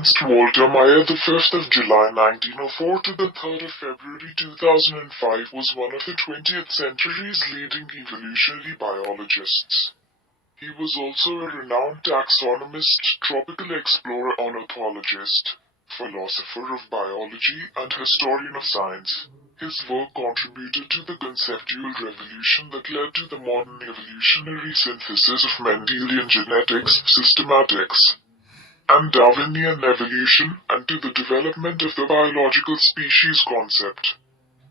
Ernst Walter Mayr, the 5th of July 1904 to the 3rd of February 2005, was one of the 20th century's leading evolutionary biologists. He was also a renowned taxonomist, tropical explorer, ornithologist, philosopher of biology, and historian of science. His work contributed to the conceptual revolution that led to the modern evolutionary synthesis of Mendelian genetics, systematics, and Darwinian evolution, and to the development of the biological species concept.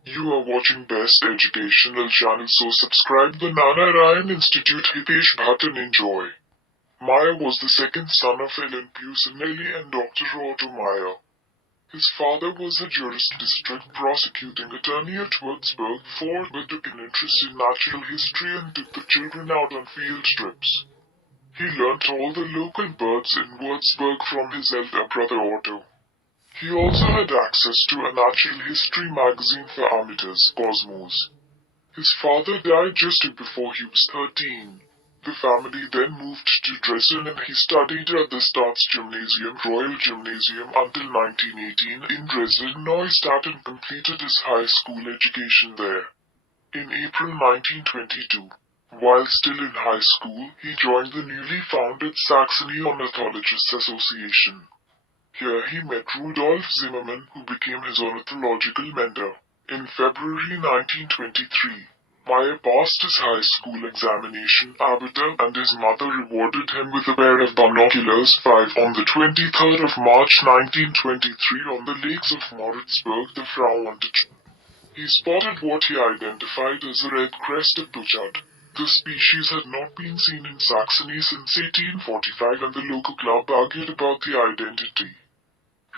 You are watching Best Educational Channel, so subscribe the Nana Ryan Institute Hitesh Bhatt and enjoy. Mayr was the second son of Ellen Pucinelli and Dr. Otto Mayr. His father was a jurist district prosecuting attorney at Würzburg, but took an interest in natural history and took the children out on field trips. He learnt all the local birds in Würzburg from his elder brother Otto. He also had access to a natural history magazine for amateurs, Cosmos. His father died just before he was 13. The family then moved to Dresden and he studied at the Staatsgymnasium, Royal Gymnasium, until 1918 in Dresden, Neustadt, and completed his high school education there. In April 1922, while still in high school, he joined the newly founded Saxony Ornithologists Association. Here he met Rudolf Zimmermann, who became his ornithological mentor. In February 1923, Mayr passed his high school examination, Abitur, and his mother rewarded him with a pair of binoculars. On the 23rd of March 1923, on the lakes of Moritzburg, the Frauentage, he spotted what he identified as a red-crested pochard. The species had not been seen in Saxony since 1845, and the local club argued about the identity.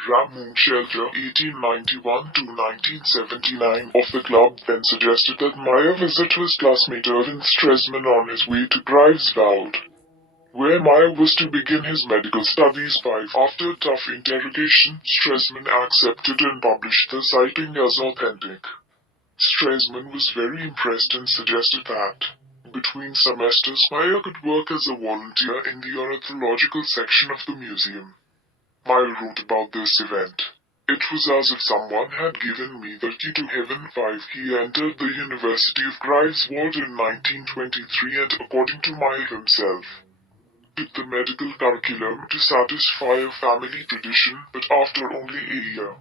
Ramon Shelter, 1891 to 1979, of the club then suggested that Mayr visit his classmate Ernst Stresemann on his way to Greifswald, where Mayr was to begin his medical studies. After tough interrogation, Stresemann accepted and published the sighting as authentic. Stresemann was very impressed and suggested that, between semesters, Mayr could work as a volunteer in the ornithological section of the museum. Mayr wrote about this event. It was as if someone had given me the key to heaven. He entered the University of Greifswald in 1923 and, according to Mayr himself, took the medical curriculum to satisfy a family tradition, but after only a year,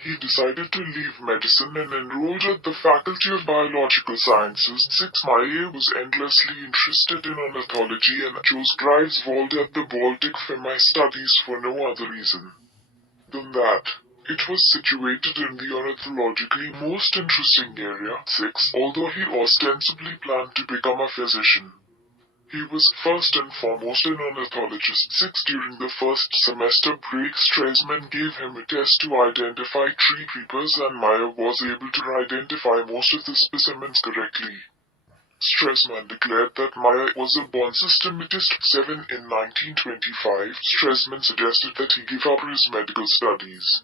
he decided to leave medicine and enrolled at the Faculty of Biological Sciences. Mayr was endlessly interested in ornithology and chose Greifswald at the Baltic for my studies for no other reason than that it was situated in the ornithologically most interesting area. Although he ostensibly planned to become a physician, he was first and foremost an ornithologist. During the first semester break, Stresemann gave him a test to identify tree creepers, and Mayr was able to identify most of the specimens correctly. Stresemann declared that Mayr was a born systematist. In 1925, Stresemann suggested that he give up his medical studies.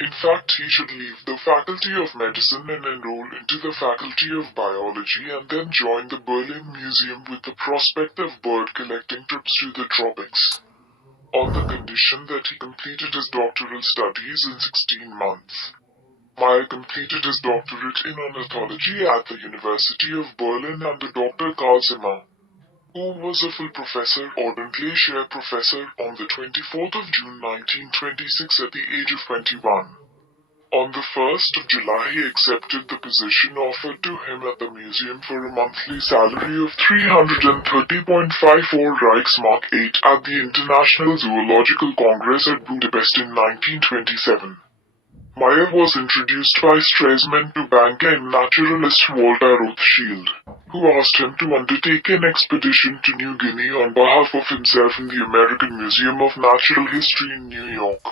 In fact, he should leave the Faculty of Medicine and enroll into the Faculty of Biology and then join the Berlin Museum with the prospect of bird collecting trips to the tropics, on the condition that he completed his doctoral studies in 16 months. Mayr completed his doctorate in ornithology at the University of Berlin under Dr. Karl Zimmer, who was a full professor, ordinary chair professor, on the 24th of June 1926 at the age of 21. On the 1st of July he accepted the position offered to him at the museum for a monthly salary of 330.54 Reichsmark 8 at the International Zoological Congress at Budapest in 1927. Mayr was introduced by Stresemann to banker and naturalist Walter Rothschild, who asked him to undertake an expedition to New Guinea on behalf of himself in the American Museum of Natural History in New York.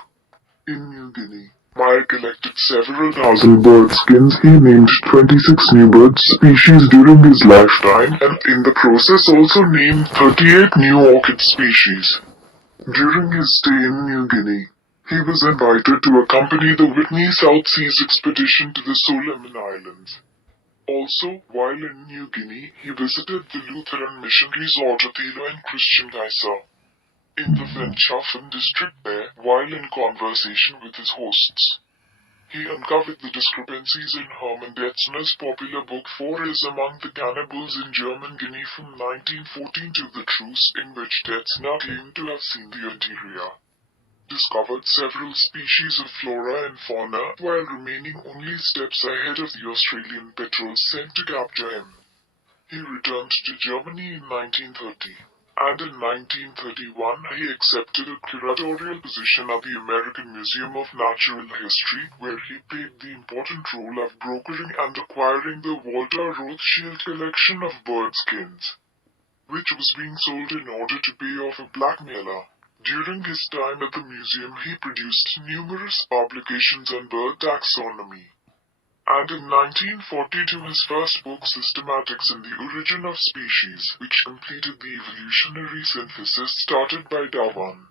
In New Guinea, Mayr collected several thousand bird skins. He named 26 new bird species during his lifetime, and in the process also named 38 new orchid species. During his stay in New Guinea, he was invited to accompany the Whitney South Seas expedition to the Solomon Islands. Also, while in New Guinea, he visited the Lutheran missionaries Otto and Christian Geiser. in the Finchhafen district there, while in conversation with his hosts. He uncovered the discrepancies in Hermann Detzner's popular book Four is Among the Cannibals in German Guinea from 1914 to the truce in which Detzner claimed to have seen the interior. Discovered several species of flora and fauna while remaining only steps ahead of the Australian patrols sent to capture him. He returned to Germany in 1930. And in 1931 he accepted a curatorial position at the American Museum of Natural History, where he played the important role of brokering and acquiring the Walter Rothschild collection of bird skins, which was being sold in order to pay off a blackmailer. During his time at the museum he produced numerous publications on bird taxonomy. And in 1942 his first book Systematics in the Origin of Species, which completed the evolutionary synthesis started by Darwin.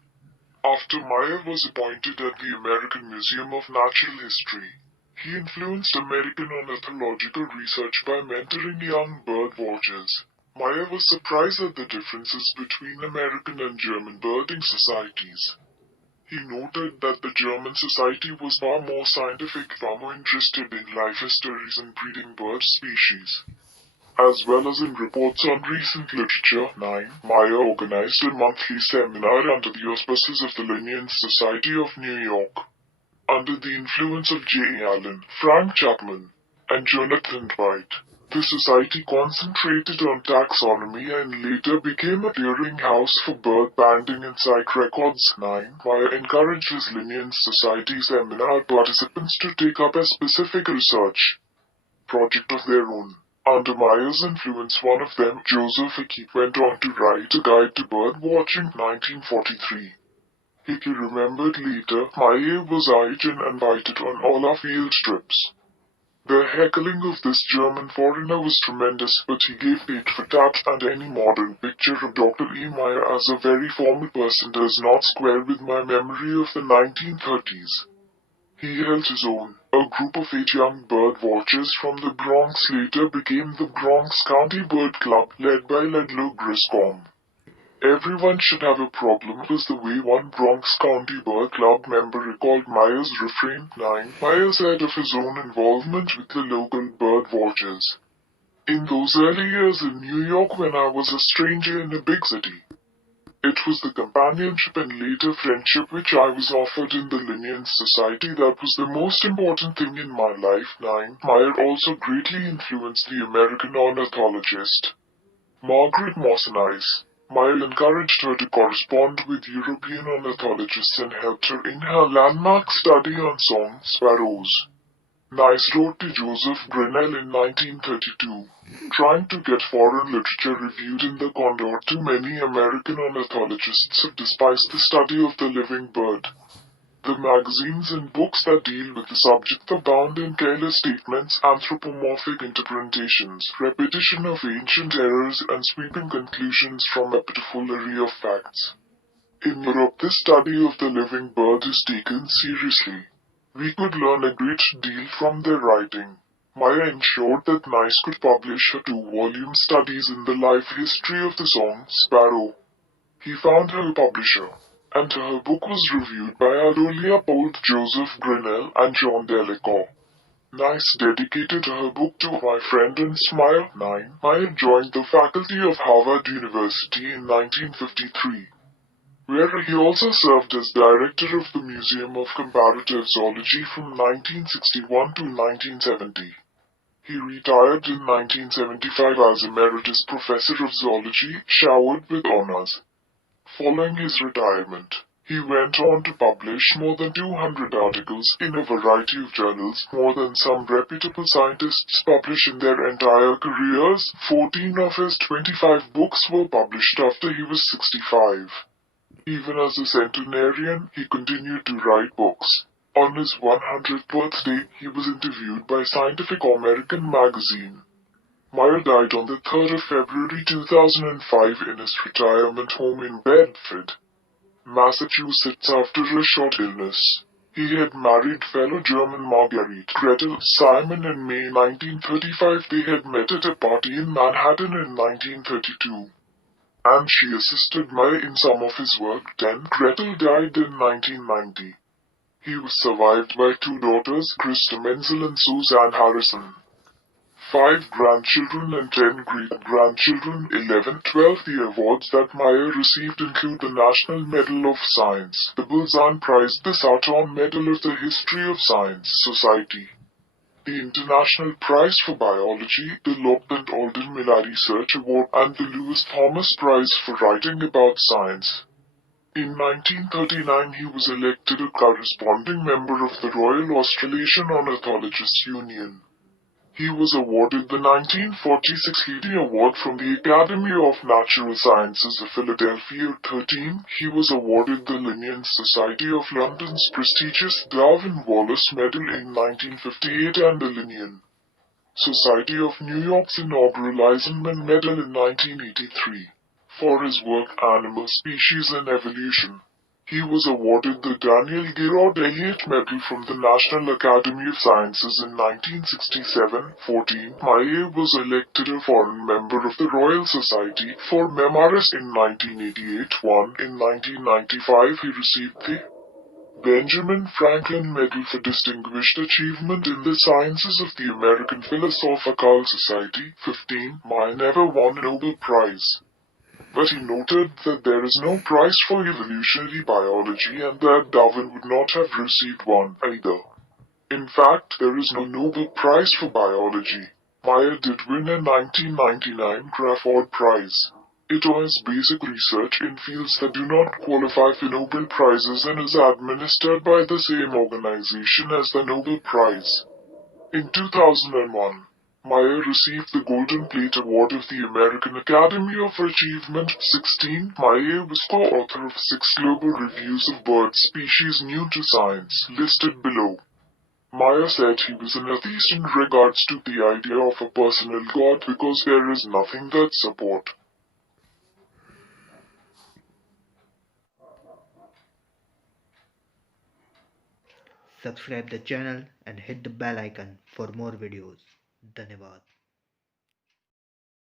After Mayr was appointed at the American Museum of Natural History, he influenced American ornithological research by mentoring young bird watchers. Mayr was surprised at the differences between American and German birding societies. He noted that the German society was far more scientific, far more interested in life histories and breeding bird species, as well as in reports on recent literature. 9. Mayr organized a monthly seminar under the auspices of the Linnean Society of New York, under the influence of J. Allen, Frank Chapman, and Jonathan Dwight. The society concentrated on taxonomy and later became a clearinghouse for bird banding and site records. 9. Mayr encouraged his Linnean Society seminar participants to take up a specific research project of their own. Under Mayr's influence, one of them, Joseph Hickey, went on to write a guide to bird watching. 1943. Hickey remembered later, Mayr was eyed and invited on all our field trips. The heckling of this German foreigner was tremendous, but he gave tit for tat, and any modern picture of Dr. E. Mayr as a very formal person does not square with my memory of the 1930s. He held his own. A group of 8 young bird watchers from the Bronx later became the Bronx County Bird Club, led by Ludlow Griscom. Everyone should have a problem was the way one Bronx County Bird Club member recalled Mayr's refrain. 9. Mayr said of his own involvement with the local bird watchers. In those early years in New York when I was a stranger in a big city, it was the companionship and later friendship which I was offered in the Linnean Society that was the most important thing in my life. 9. Mayr also greatly influenced the American ornithologist Margaret Mawson-Ice. Mayr encouraged her to correspond with European ornithologists and helped her in her landmark study on song sparrows. Nice wrote to Joseph Grinnell in 1932, trying to get foreign literature reviewed in the Condor. Too many American ornithologists have despised the study of the living bird. The magazines and books that deal with the subject abound in careless statements, anthropomorphic interpretations, repetition of ancient errors, and sweeping conclusions from a pitiful array of facts. In Europe, this study of the living bird is taken seriously. We could learn a great deal from their writing. Mayr ensured that Nice could publish her 2-volume studies in the life history of the song Sparrow. He found her publisher, and her book was reviewed by Aldo Leopold, Joseph Grinnell, and John Delacour. Nice dedicated her book to my friend Ernst Meyor. 9. Mayr joined the faculty of Harvard University in 1953. Where he also served as director of the Museum of Comparative Zoology from 1961 to 1970. He retired in 1975 as Emeritus Professor of Zoology, showered with honors. Following his retirement, he went on to publish more than 200 articles in a variety of journals, more than some reputable scientists publish in their entire careers. 14 of his 25 books were published after he was 65. Even as a centenarian, he continued to write books. On his 100th birthday, he was interviewed by Scientific American magazine. Mayr died on the 3rd of February 2005 in his retirement home in Bedford, Massachusetts after a short illness. He had married fellow German Marguerite Gretel Simon in May 1935. They had met at a party in Manhattan in 1932. and she assisted Mayr in some of his work. 10. Gretel died in 1990. He was survived by two daughters, Krista Menzel and Suzanne Harrison. 5 grandchildren and 10 great-grandchildren. 11. 12. The awards that Mayr received include the National Medal of Science, the Bullseye Prize, the Saturn Medal of the History of Science Society, the International Prize for Biology, the Loeb and Alden Miller Research Award, and the Lewis Thomas Prize for writing about science. In 1939 he was elected a corresponding member of the Royal Australasian Ornithologists' Union. He was awarded the 1946 Leading Award from the Academy of Natural Sciences of Philadelphia. 13. He was awarded the Linnean Society of London's prestigious Darwin Wallace Medal in 1958 and the Linnean Society of New York's inaugural Eisenman Medal in 1983 for his work Animal Species and Evolution. He was awarded the Daniel Giraud Elliott Medal from the National Academy of Sciences in 1967. 14. Mayr was elected a foreign member of the Royal Society for Memoirs in 1988. 1. In 1995 he received the Benjamin Franklin Medal for Distinguished Achievement in the Sciences of the American Philosophical Society. 15. Mayr never won a Nobel Prize, but he noted that there is no prize for evolutionary biology and that Darwin would not have received one either. In fact, there is no Nobel Prize for biology. Mayr did win a 1999 Crawford Prize. It was basic research in fields that do not qualify for Nobel Prizes and is administered by the same organization as the Nobel Prize. In 2001, Mayr received the Golden Plate Award of the American Academy of Achievement. 16. Mayr was co-author of 6 global reviews of bird species new to science, listed below. Mayr said he was an atheist in regards to the idea of a personal God because there is nothing that support. Subscribe the channel and hit the bell icon for more videos. Dhanyavad.